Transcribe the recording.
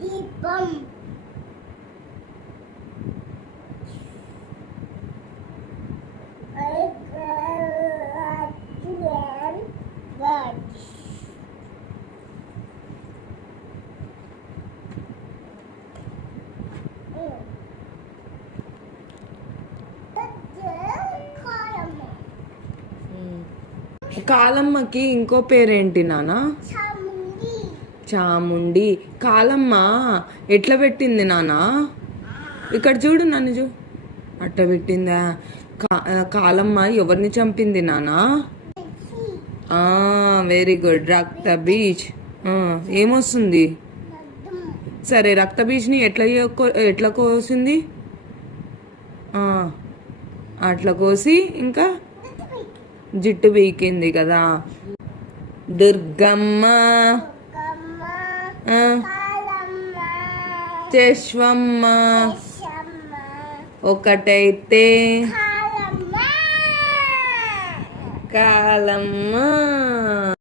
దీపం కాలమ్మకి ఇంకో పేరేంటి నాన్న? చాముండి. కాలమ్మ ఎట్లా పెట్టింది నాన్న? ఇక్కడ చూడు, నన్ను చూ. అట్ట పెట్టిందా? కాలమ్మ ఎవరిని చంపింది నాన్న? Very good. రక్త బీజ్. ఏమొస్తుంది? సరే, రక్త బీజ్ని ఎట్లా కోసింది? అట్లా కోసి ఇంకా జిట్టు బీకింది కదా. దుర్గమ్మ, చేశ్వమ్మ ఒకటైతే కాలమ్మ.